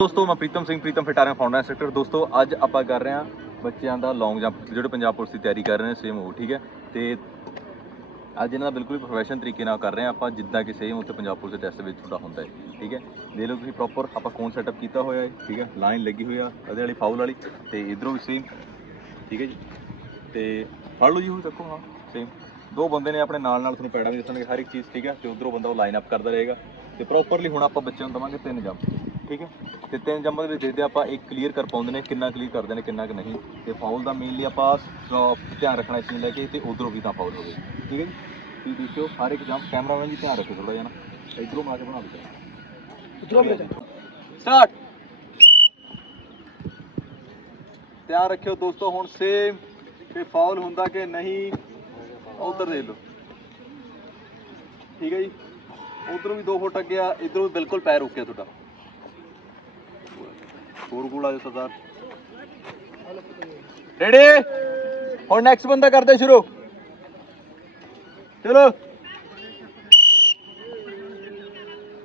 ਦੋਸਤੋ, ਮੈਂ Pritam Singh, Pritam Phataria founder instructor ਦੋਸਤੋ, ਅੱਜ ਆਪਾਂ ਕਰ ਰਹੇ ਹਾਂ ਬੱਚਿਆਂ ਦਾ ਲੌਂਗ ਜੰਪ ਜਿਹੜੇ ਪੰਜਾਬ ਪੁਲਿਸ ਦੀ ਤਿਆਰੀ ਕਰ ਰਹੇ ਨੇ ਸੇਮ ਉਹ, ਠੀਕ ਹੈ? ਤੇ ਅੱਜ ਇਹਨਾਂ ਦਾ ਬਿਲਕੁਲ ਹੀ ਪ੍ਰੋਫੈਸ਼ਨਲ ਤਰੀਕੇ ਨਾਲ ਕਰ ਰਹੇ ਹਾਂ ਆਪਾਂ, ਜਿੱਦਾਂ ਕਿ ਸੇਮ ਉੱਥੇ ਪੰਜਾਬ ਪੁਲਿਸ ਦੇ ਟੈਸਟ ਵਿੱਚ ਤੁਹਾਡਾ ਹੁੰਦਾ ਹੈ, ਠੀਕ ਹੈ? ਦੇਖ ਲਓ ਤੁਸੀਂ ਪ੍ਰੋਪਰ ਆਪਾਂ ਕੋਨ ਸੈਟਅਪ ਕੀਤਾ ਹੋਇਆ ਹੈ, ਠੀਕ ਹੈ? ਲਾਈਨ ਲੱਗੀ ਹੋਈ ਆ ਉਹਦੇ ਵਾਲੀ ਫਾਊਲ ਵਾਲੀ, ਤੇ ਇਧਰੋਂ ਵੀ ਸੇਮ ਠੀਕ ਹੈ ਜੀ? ਤੇ ਫੜ ਲਓ ਜੀ, ਹੁਣ ਦੇਖੋ, ਹਾਂ ਸੇਮ ਦੋ ਬੰਦੇ ਨੇ ਆਪਣੇ ਨਾਲ ਨਾਲ ਤੁਹਾਨੂੰ ਪੈੜਾਂ ਵੀ ਦੱਸਣਗੇ, ਹਰ ਇੱਕ ਚੀਜ਼, ਠੀਕ ਹੈ? ਤੇ ਉਧਰੋਂ ਬੰਦਾ ਉਹ ਲਾਈਨ ਅਪ ਕਰਦਾ ਰਹੇਗਾ। ਤੇ ਪ੍ਰੋਪਰਲੀ ਹੁਣ ਆਪਾਂ ਬੱਚਿਆਂ ਨੂੰ ਦਵਾਂਗੇ ਤਿੰਨ ਜੰਪ ਠੀਕ ਹੈ? ਤੇ ਤਿੰਨ ਜੰਪਾਂ ਦੇ ਵਿੱਚ ਦੇਖਦੇ ਆਪਾਂ ਇੱਕ ਕਲੀਅਰ ਕਰ ਪਾਉਂਦੇ ਨੇ ਕਿੰਨਾ ਕਲੀਅਰ ਕਰਦੇ ਨੇ ਕਿੰਨਾ ਕਿ ਨਹੀਂ। ਤੇ ਫਾਉਲ ਦਾ ਮੇਨਲੀ ਆਪਾਂ ਧਿਆਨ ਰੱਖਣਾ ਇਸ ਚੀਜ਼ ਲੈ ਕੇ ਤੇ ਉਧਰੋਂ ਵੀ ਤਾਂ ਫਾਉਲ ਹੋਵੇ। ਠੀਕ ਹੈ ਜੀ? ਤੁਸੀਂ ਦੇਖਿਓ ਹਰ ਇੱਕ ਜੰਪ ਕੈਮਰਾਮੈਨ ਜੀ ਧਿਆਨ ਰੱਖੋ ਥੋੜਾ ਜਿਹਾ ਨਾ। ਇਧਰੋਂ ਮਾਰ ਕੇ ਬਣਾ ਦਿਓ ਉਧਰੋਂ ਵੀ ਸਟਾਰਟ! ਧਿਆਨ ਰੱਖਿਓ ਦੋਸਤੋ ਹੁਣ ਸੇਮ ਕਿ ਫਾਉਲ ਹੁੰਦਾ ਕਿ ਨਹੀਂ ਉਧਰ ਦੇਖ ਲਓ। ਠੀਕ ਹੈ ਜੀ? ਉਧਰੋਂ ਵੀ 2 ਫੁੱਟ ਅੱਗੇ ਆ ਇਧਰੋਂ ਬਿਲਕੁਲ ਪੈਰ ਰੁਕਿਆ ਤੁਹਾਡਾ। ਹੋਰ ਗੋਲ ਆ ਜਾ ਸਰਦਾਰ। ਰੈਡੀ ਹੁਣ ਨੈਕਸਟ ਬੰਦਾ ਕਰਦੇ ਸ਼ੁਰੂ। ਚਲੋ।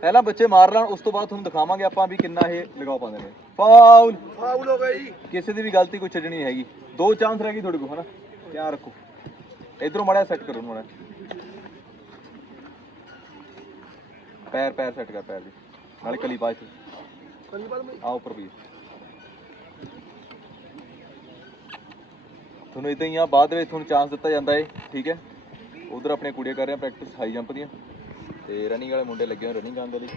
ਪਹਿਲਾਂ ਬੱਚੇ ਮਾਰ ਲੈਣ ਉਸ ਤੋਂ ਬਾਅਦ ਤੁਹਾਨੂੰ ਦਿਖਾਵਾਂਗੇ ਆਪਾਂ ਵੀ ਕਿੰਨਾ ਇਹ ਲਗਾ ਪਾਉਂਦੇ ਨੇ। ਫਾਉਲ ਫਾਉਲ ਹੋ ਗਈ। ਕਿਸੇ ਦੀ ਵੀ ਗਲਤੀ ਕੋਈ ਛੱਡਣੀ ਨਹੀਂ ਹੈਗੀ। ਦੋ ਚਾਂਸ ਰਹਿ ਗਈ ਤੁਹਾਡੇ ਕੋਲ ਹਨਾ? ਧਿਆਨ ਰੱਖੋ। ਇਧਰੋਂ ਮੜਿਆ ਸੈੱਟ ਕਰੋ ਮੜਿਆ ਪੈਰ ਪੈਰ ਸੈੱਟ ਕਰ ਪੈਰ ਦੀ। ਨਾਲੇ ਕਲੀ ਪਾਸ ਕਲੀ ਬਾਦ ਮੈਂ ਆ ਉੱਪਰ ਵੀ ਤੁਹਾਨੂੰ ਇਦਾਂ ਹੀ ਆ ਬਾਅਦ ਵਿੱਚ ਤੁਹਾਨੂੰ ਚਾਂਸ ਦਿੱਤਾ ਜਾਂਦਾ ਹੈ ਠੀਕ ਹੈ? ਉਧਰ ਆਪਣੇ ਕੁੜੀਆਂ ਕਰ ਰਹੇ ਆ ਪ੍ਰੈਕਟਿਸ ਹਾਈ ਜੰਪ ਦੀਆਂ। ਤੇ ਰਨਿੰਗ ਵਾਲੇ ਮੁੰਡੇ ਲੱਗੇ ਹੋਏ ਰਨਿੰਗ ਕਰਨ ਦੇ ਲਈ।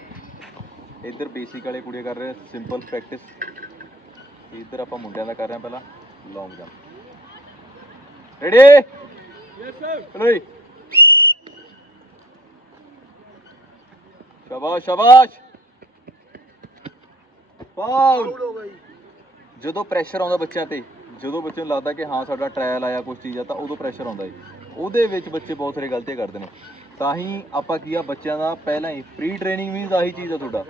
ਇੱਧਰ ਬੇਸਿਕ ਵਾਲੇ ਕੁੜੀਆਂ ਕਰ ਰਹੇ ਆ ਸਿੰਪਲ ਪ੍ਰੈਕਟਿਸ ਇੱਧਰ ਆਪਾਂ ਮੁੰਡਿਆਂ ਦਾ ਕਰ ਰਹੇ ਆ ਪਹਿਲਾਂ long jump ready yes sir ਚਲੋ ਸ਼ਾਬਾਸ਼ ਸ਼ਾਬਾਸ਼। ਗਈ। ਜਦੋਂ ਪ੍ਰੈਸ਼ਰ ਆਉਂਦਾ ਬੱਚਿਆਂ ਤੇ ਜਦੋਂ ਬੱਚੇ ਨੂੰ ਲੱਗਦਾ ਕਿ ਹਾਂ ਸਾਡਾ ਟ੍ਰਾਇਲ ਆਇਆ ਕੁਝ ਚੀਜ਼ ਆ, ਤਾਂ ਉਦੋਂ ਪ੍ਰੈਸ਼ਰ ਆਉਂਦਾ ਹੈ ਉਹਦੇ ਵਿੱਚ ਬੱਚੇ ਬਹੁਤ ਸਾਰੇ ਗਲਤੀਆਂ ਕਰਦੇ ਨੇ। ਤਾਂ ਹੀ ਆਪਾਂ ਕੀ ਆ, ਬੱਚਿਆਂ ਦਾ ਪਹਿਲਾਂ ਹੀ ਪ੍ਰੀ ਟ੍ਰੇਨਿੰਗ ਮੀਨਸ ਆਹੀ ਚੀਜ਼ ਆ ਤੁਹਾਡਾ,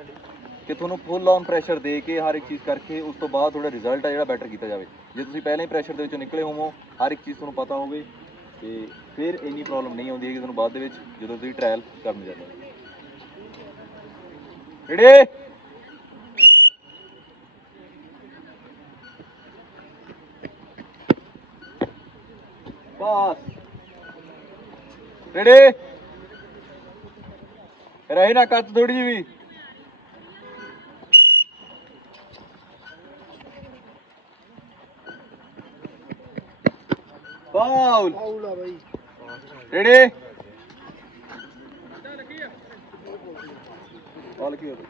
ਕਿ ਤੁਹਾਨੂੰ ਫੁੱਲ ਔਨ ਪ੍ਰੈਸ਼ਰ ਦੇ ਕੇ ਹਰ ਇੱਕ ਚੀਜ਼ ਕਰਕੇ, ਉਸ ਤੋਂ ਬਾਅਦ ਤੁਹਾਡਾ ਰਿਜ਼ਲਟ ਆ ਜਿਹੜਾ ਬੈਟਰ ਕੀਤਾ ਜਾਵੇ। ਜੇ ਤੁਸੀਂ ਪਹਿਲਾਂ ਹੀ ਪ੍ਰੈਸ਼ਰ ਦੇ ਵਿੱਚੋਂ ਨਿਕਲੇ ਹੋਵੋ, ਹਰ ਇੱਕ ਚੀਜ਼ ਤੁਹਾਨੂੰ ਪਤਾ ਹੋਵੇ, ਤੇ ਫਿਰ ਇੰਨੀ ਪ੍ਰੋਬਲਮ ਨਹੀਂ ਆਉਂਦੀ ਹੈ ਕਿ ਤੁਹਾਨੂੰ ਬਾਅਦ ਦੇ ਵਿੱਚ, ਜਦੋਂ ਤੁਸੀਂ ਟ੍ਰਾਇਲ ਕਰਨ ਜਾਂਦੇ ਹੋ। ਰੈਡੀ ਬਸ। ਰੈਡੀ ਰਹੇ ਨਾ ਕੱਤ ਥੋੜੀ ਜਿਹੀ ਵੀ। ਫਾਉਲ ਫਾਉਲ ਆ ਬਈ। ਰੈਡੀ ਬਾਲ ਕੀ ਹੋ ਗਿਆ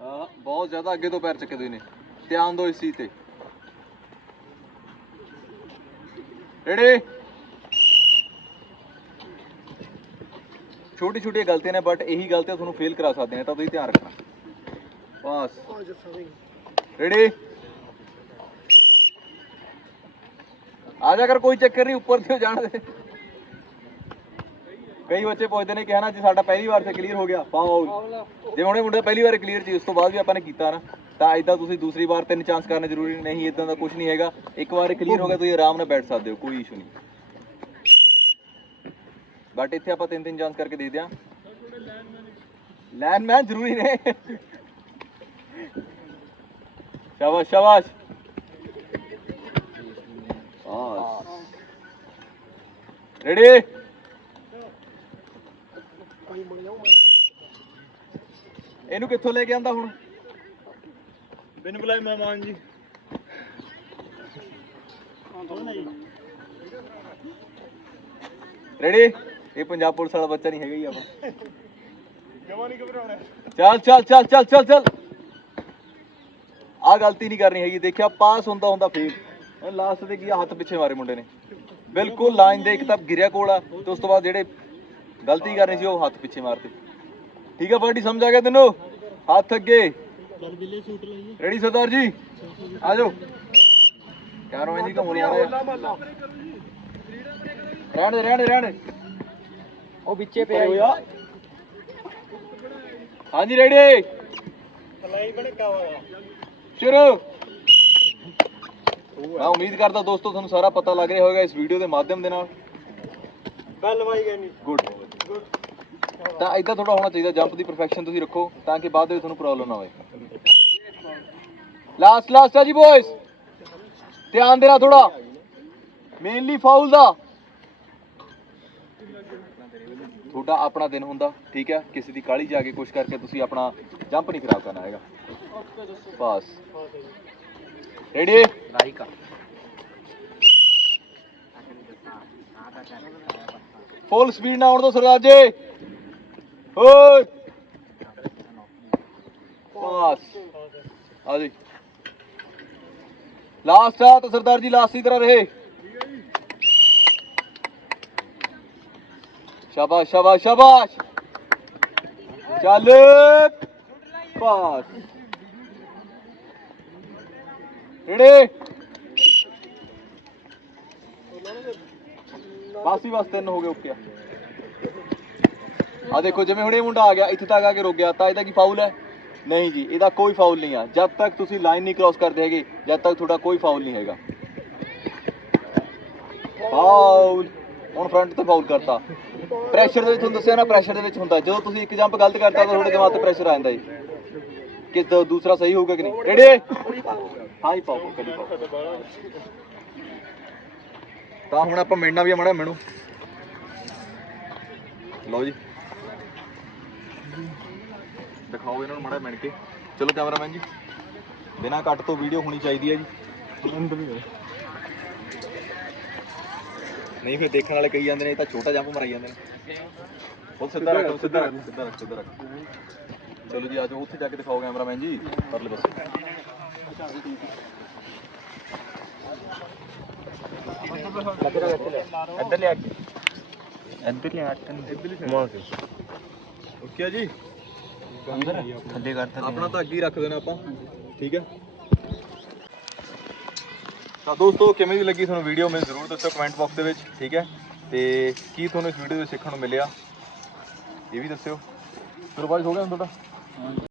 ਹਾਂ ਬਹੁਤ ਜ਼ਿਆਦਾ ਅੱਗੇ ਤੋਂ ਪੈਰ ਚੱਕੇ ਨੇ ਧਿਆਨ ਦਿਓ ਇਸ ਚੀਜ਼ ਤੇ। ਰੈਡੀ ਛੋਟੀ ਛੋਟੀਆਂ ਗਲਤੀਆਂ ਨੇ ਬਟ ਇਹੀ ਗਲਤੀਆਂ ਤੁਹਾਨੂੰ ਫੇਲ ਕਰਾ ਸਕਦੇ ਨੇ, ਤਾਂ ਤੁਸੀਂ ਧਿਆਨ ਰੱਖਣਾ। ਬਸ। ਆ ਰੈਡੀ ਆ ਜਾ ਕਰ, ਕੋਈ ਚੱਕਰ ਨਹੀਂ, ਉੱਪਰ ਤੇ ਜਾਣ ਦੇ। ਕਈ ਬੱਚੇ ਪੁੱਛਦੇ ਨੇ ਕਿ ਹਨਾ ਜੀ ਸਾਡਾ ਪਹਿਲੀ ਵਾਰ ਤੇ ਕਲੀਅਰ ਹੋ ਗਿਆ ਫਾਉਲ ਜੇ ਹੁਣੇ ਮੁੰਡੇ ਪਹਿਲੀ ਵਾਰ ਕਲੀਅਰ ਸੀ ਉਸ ਤੋਂ ਬਾਅਦ ਵੀ ਆਪਾਂ ਨੇ ਕੀਤਾ ਨਾ। ਤਾਂ ਇਦਾਂ ਤੁਸੀਂ ਦੂਸਰੀ ਵਾਰ ਤਿੰਨ ਚਾਂਸ ਕਰਨੇ ਜ਼ਰੂਰੀ ਨਹੀਂ ਇਦਾਂ ਦਾ ਕੁਝ ਨਹੀਂ ਹੈਗਾ। ਇੱਕ ਵਾਰ ਕਲੀਅਰ ਹੋ ਗਿਆ ਤੁਸੀਂ ਆਰਾਮ ਨਾਲ ਬੈਠ ਸਕਦੇ ਹੋ ਕੋਈ ਇਸ਼ੂ ਨਹੀਂ। ਬਟ ਇੱਥੇ ਆਪਾਂ ਤਿੰਨ ਤਿੰਨ ਚਾਂਸ ਕਰਕੇ ਦੇ ਦਿਆਂ। ਲੈਨ ਮੈਨ ਜ਼ਰੂਰੀ ਨੇ। ਸ਼ਾਬਾਸ਼ ਸ਼ਾਬਾਸ਼। ਰੈਡੀ ਕਈ ਮੰਗਿਆ ਮੈਂ ਇਹਨੂੰ ਕਿੱਥੋਂ ਲੈ ਕੇ ਆਂਦਾ ਹੁਣ? ਬਿਨ ਬੁਲਾਏ ਮਹਿਮਾਨ ਜੀ। ਰੈਡੀ ਇਹ ਪੰਜਾਬ ਪੁਲਿਸ ਵਾਲਾ ਬੱਚਾ ਨਹੀਂ ਹੈਗਾ ਹੀ ਆਪਾਂ ਜਮਾ ਨਹੀਂ ਘਬਰਾਉਣਾ। ਚੱਲ ਚੱਲ ਚੱਲ ਚੱਲ ਚੱਲ ਚੱਲ। ਆ ਗਲਤੀ ਨਹੀਂ ਕਰਨੀ ਹੈਗੀ ਦੇਖਿਆ ਪਾਸ ਹੁੰਦਾ ਹੁੰਦਾ ਫੇਲ ਲਾਸਟ ਤੇ ਕੀ ਆ, ਹੱਥ ਪਿੱਛੇ ਮਾਰੇ ਮੁੰਡੇ ਨੇ। ਬਿਲਕੁਲ ਲਾਈਨ ਦੇ ਇੱਕ ਤਾਂ ਗਿਰਿਆ ਕੋਲ ਆ ਤੇ ਉਸ ਤੋਂ ਬਾਅਦ ਜਿਹੜੇ ਗਲਤੀ ਕਰਨੀ ਸੀ ਉਹ ਹੱਥ ਪਿੱਛੇ ਮਾਰਤੇ। ਠੀਕ ਆ ਪਾਰਟੀ ਸਮਝ ਆ ਗਿਆ ਤੈਨੂੰ? ਹੱਥ ਅੱਗੇ। ਚੱਲ ਬਿੱਲੇ ਸ਼ੂਟ ਲਈਏ। ਰੈਡੀ ਸਰਦਾਰ ਜੀ? ਆ ਜਾਓ। ਕੈਮਰਾ ਜੀ ਘੁੰਮ ਰਿਹਾ ਹੋਲਾ ਮਹੱਲਾ ਰਹਿਣ ਦੇ ਰਹਿਣ ਦੇ ਰਹਿਣ ਉਹ ਵਿੱਚੇ ਪਿਆ ਹੋਇਆ। ਹਾਂਜੀ ਰੈਡੀ ਫਲਾਈ ਬਣ ਕਾਵਾ ਸ਼ੁਰੂ। ਮੈਂ ਉਮੀਦ ਕਰਦਾ ਦੋਸਤੋ ਤੁਹਾਨੂੰ ਸਾਰਾ ਪਤਾ ਲੱਗ ਰਿਹਾ ਹੋਵੇਗਾ ਇਸ ਵੀਡੀਓ ਦੇ ਮਾਧਿਅਮ ਦੇ ਨਾਲ। ਗੱਲ ਵਾਈ ਗਈ ਨਹੀਂ। ਗੁੱਡ ਤਾਂ ਇਦਾਂ ਥੋੜਾ ਹੋਣਾ ਚਾਹੀਦਾ ਜੰਪ ਦੀ ਪਰਫੈਕਸ਼ਨ ਤੁਸੀਂ ਰੱਖੋ, ਤਾਂ ਕਿ ਬਾਅਦ ਵਿੱਚ ਤੁਹਾਨੂੰ ਪ੍ਰੋਬਲਮ ਨਾ ਹੋਵੇ ਲਾਸਟ ਲਾਸਟ ਆ ਜੀ ਬॉयਜ਼ ਧਿਆਨ ਦੇਣਾ ਥੋੜਾ ਮੇਨਲੀ ਫਾਉਲ ਦਾ। ਤੁਹਾਡਾ ਆਪਣਾ ਦਿਨ ਹੁੰਦਾ, ਠੀਕ ਹੈ? ਕਿਸੇ ਦੀ ਕਾਲੀ ਜਾ ਕੇ ਕੁਛ ਕਰਕੇ ਤੁਸੀਂ ਆਪਣਾ ਜੰਪ ਨਹੀਂ ਖਰਾਬ ਕਰਨਾ ਹੈਗਾ। ਬਸ। ਰੈਡੀ ਲਾਈਕ ਫੁੱਲ ਸਪੀਡ ਨਾਲ ਆਉਣ ਦੋ ਸਰਦਾਰ ਜੀ। ਓਏ ਬਸ ਆ ਜੀ ਲਾਸਟ ਆ ਤਾਂ ਸਰਦਾਰ ਜੀ ਲਾਸਟ ਦੀ ਤਰ੍ਹਾਂ ਰਹੇ ਸ਼ਾਬਾਸ਼ ਸ਼ਾਬਾਸ਼ ਸ਼ਾਬਾਸ਼ ਚੱਲ ਬਸ ਰੇੜੇ ਬਸ ਹੀ ਬਸ ਤਿੰਨ ਹੋ ਗਏ ਓਕੇ ਆ ਦੇਖੋ, ਜਿਵੇਂ ਹੁਣ ਇਹ ਮੁੰਡਾ ਆ ਗਿਆ, ਇੱਥੇ ਤੱਕ ਆ ਕੇ ਰੁਕ ਗਿਆ, ਤਾਂ ਇਹਦਾ ਕੀ ਫਾਉਲ ਹੈ? ਨਹੀਂ ਜੀ, ਇਹਦਾ ਕੋਈ ਫਾਉਲ ਨਹੀਂ ਆ। ਜਦ ਤੱਕ ਤੁਸੀਂ ਲਾਈਨ ਨਹੀਂ ਕ੍ਰਾਸ ਕਰਦੇ ਹੈਗੇ, ਜਦ ਤੱਕ ਤੁਹਾਡਾ ਕੋਈ ਫਾਉਲ ਨਹੀਂ ਹੈਗਾ। ਫਾਉਲ ਹੁਣ ਫਰੰਟ ਤੇ ਫਾਉਲ ਕਰਤਾ। ਪ੍ਰੈਸ਼ਰ ਦੇ ਵਿੱਚ ਤੁਹਾਨੂੰ ਦੱਸਿਆ ਨਾ ਪ੍ਰੈਸ਼ਰ ਦੇ ਵਿੱਚ ਹੁੰਦਾ। ਜਦੋਂ ਤੁਸੀਂ ਇੱਕ ਜੰਪ ਗਲਤ ਕਰਤਾ, ਤਾਂ ਤੁਹਾਡੇ ਦਿਮਾਗ ਤੇ ਪ੍ਰੈਸ਼ਰ ਆ ਜਾਂਦਾ ਜੀ। ਕਿ ਦੂਸਰਾ ਸਹੀ ਹੋਊਗਾ ਕਿ ਨਹੀਂ? ਰੈਡੀ ਹਾਂ ਪਾਓ ਕਦੀ ਪਾਓ ਤਾਂ ਹੁਣ ਆਪਾਂ ਮਿਲਣਾ ਵੀ ਆ ਮਾੜਾ ਮੈਨੂੰ ਲਓ ਜੀ। ਦਿਖਾਓ ਇਹਨਾਂ ਨੂੰ ਮਾੜਾ ਮਿਣ ਕੇ। ਚਲੋ ਕੈਮਰਾਮੈਨ ਜੀ ਬਿਨਾਂ ਕੱਟ ਤੋਂ ਵੀਡੀਓ ਹੋਣੀ ਚਾਹੀਦੀ ਹੈ ਜੀ। ਨਹੀਂ ਫਿਰ ਦੇਖਣ ਵਾਲੇ ਕਹੀ ਜਾਂਦੇ ਨੇ ਇਹ ਤਾਂ ਛੋਟਾ ਜੰਪ ਮਾਰੀ ਜਾਂਦੇ ਨੇ। ਉਹ ਸਿੱਧਾ ਰੱਖੋ ਸਿੱਧਾ ਰੱਖੋ ਸਿੱਧਾ ਰੱਖੋ ਸਿੱਧਾ ਰੱਖੋ। ਚਲੋ ਜੀ ਆਜੋ ਉੱਥੇ ਜਾ ਕੇ ਦਿਖਾਓ ਕੈਮਰਾਮੈਨ ਜੀ ਪਰਲੇ ਪਾਸੇ। ਇੱਧਰ ਲਿਆ ਇੱਧਰ ਲਿਆ ਮਾਰ ਕੇ। ਓਕੇ ਜੀ। ਅੰਦਰ? ਥੱਲੇ ਕਰਤਾ ਆਪਣਾ ਤਾਂ ਅੱਗੇ ਹੀ ਰੱਖ ਦੇਣਾ ਆਪਾਂ। ਠੀਕ ਹੈ? ਤਾਂ ਦੋਸਤੋ ਕਿਵੇਂ ਦੀ ਲੱਗੀ ਤੁਹਾਨੂੰ ਵੀਡੀਓ ਮੈਨੂੰ ਜ਼ਰੂਰ ਦੱਸਿਓ ਕਮੈਂਟ ਬਾਕਸ ਦੇ ਵਿੱਚ ਠੀਕ ਹੈ? ਤੇ ਕੀ ਤੁਹਾਨੂੰ ਇਸ ਵੀਡੀਓ ਵਿੱਚ ਸਿੱਖਣ ਨੂੰ ਮਿਲਿਆ? ਇਹ ਵੀ ਦੱਸਿਓ। ਸੁਰਵਾਜ ਹੋ ਗਿਆ ਹੁਣ ਤੁਹਾਡਾ?